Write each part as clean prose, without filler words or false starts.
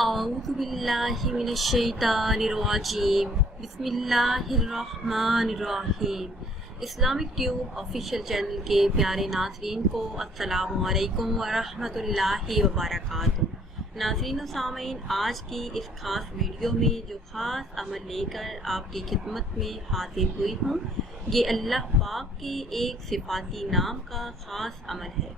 اعوذ باللہ من الشیطان الرجیم بسم اللہ الرحمن الرحیم۔ اسلامک ٹیوب آفیشیل چینل کے پیارے ناظرین کو السلام علیکم ورحمۃ اللہ وبرکاتہ۔ ناظرین و سامعین، آج کی اس خاص ویڈیو میں جو خاص عمل لے کر آپ کی خدمت میں حاضر ہوئی ہوں، یہ اللہ پاک کے ایک صفاتی نام کا خاص عمل ہے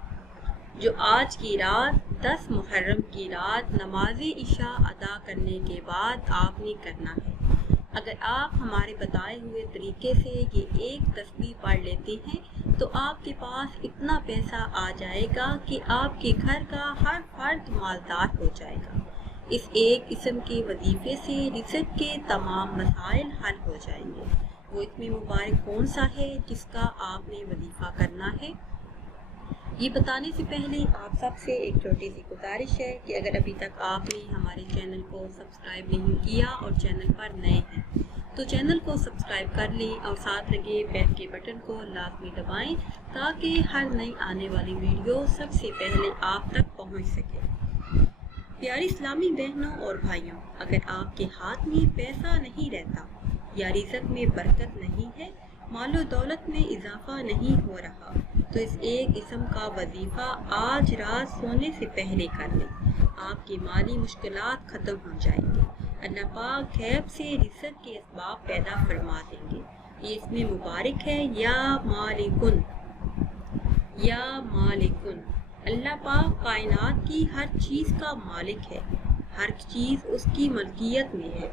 جو آج کی رات 10 محرم کی رات نماز عشاء ادا کرنے کے بعد آپ نے کرنا ہے۔ اگر آپ ہمارے بتائے ہوئے طریقے سے یہ ایک تسبیح پڑھ لیتے ہیں تو آپ کے پاس اتنا پیسہ آ جائے گا کہ آپ کے گھر کا ہر فرد مالدار ہو جائے گا۔ اس ایک قسم کے وظیفے سے رزق کے تمام مسائل حل ہو جائیں گے۔ وہ اس میں مبارک کون سا ہے جس کا آپ نے وظیفہ کرنا ہے؟ یہ بتانے سے پہلے آپ سب سے ایک چھوٹی سی گزارش ہے کہ اگر ابھی تک آپ نے ہمارے چینل کو سبسکرائب نہیں کیا اور چینل پر نئے ہیں تو چینل کو سبسکرائب کر لیں اور ساتھ لگے بیل کے بٹن کو لازمی دبائیں تاکہ ہر نئی آنے والی ویڈیو سب سے پہلے آپ تک پہنچ سکے۔ پیاری اسلامی بہنوں اور بھائیوں، اگر آپ کے ہاتھ میں پیسہ نہیں رہتا یا رزق میں برکت نہیں ہے، مال و دولت میں اضافہ نہیں ہو رہا تو اس ایک قسم کا وظیفہ آج رات سونے سے پہلے کر لیں۔ آپ کی مالی مشکلات ختم ہو جائیں گے۔ اللہ پاک غیب سے رزق کے اسباب پیدا فرما دیں گے۔ یہ اس میں مبارک ہے یا مالکن۔ اللہ پاک کائنات کی ہر چیز کا مالک ہے، ہر چیز اس کی ملکیت میں ہے۔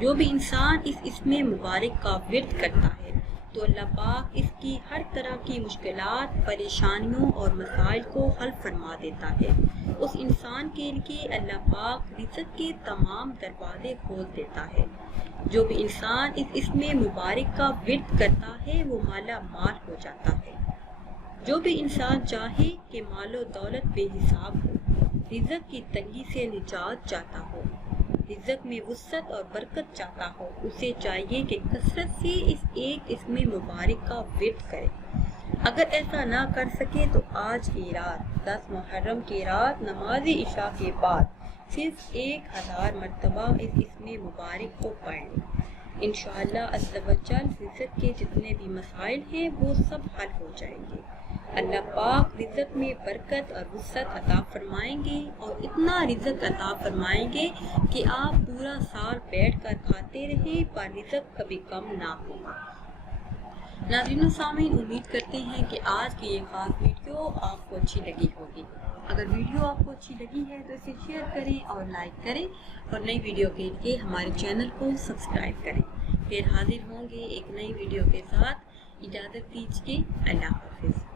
جو بھی انسان اس اسم مبارک کا ورد کرتا ہے تو اللہ پاک اس کی ہر طرح کی مشکلات، پریشانیوں اور مسائل کو حل فرما دیتا ہے۔ اس انسان کے لیے اللہ پاک رزق کے تمام دروازے کھول دیتا ہے۔ جو بھی انسان اس اسم مبارک کا ورد کرتا ہے وہ مالا مال ہو جاتا ہے۔ جو بھی انسان چاہے کہ مال و دولت بے حساب ہو، رزق کی تنگی سے نجات چاہتا ہو، رزق میں وسعت اور برکت چاہتا ہو، اسے چاہیے کہ کثرت سے اس ایک اسم مبارک کا ورد کرے۔ اگر ایسا نہ کر سکے تو آج کی رات 10 محرم کی رات نماز عشاء کے بعد صرف 1000 مرتبہ اس اسم مبارک کو پڑھ لیں۔ انشاءاللہ عز و جل رزق کے جتنے بھی مسائل ہیں وہ سب حل ہو جائیں گے۔ اللہ پاک رزق میں برکت اور وسعت عطا فرمائیں گے اور اتنا رزق عطا فرمائیں گے کہ آپ پورا سال بیٹھ کر کھاتے رہیں پر رزق کبھی کم نہ ہوگا۔ ناظرین و سامعین، امید کرتے ہیں کہ آج کی یہ خاص ویڈیو آپ کو اچھی لگی ہوگی۔ اگر ویڈیو آپ کو اچھی لگی ہے تو اسے شیئر کریں اور لائک کریں اور نئی ویڈیو کے لیے ہمارے چینل کو سبسکرائب کریں۔ پھر حاضر ہوں گے ایک نئی ویڈیو کے ساتھ۔ اجازت دیجیے، اللہ حافظ۔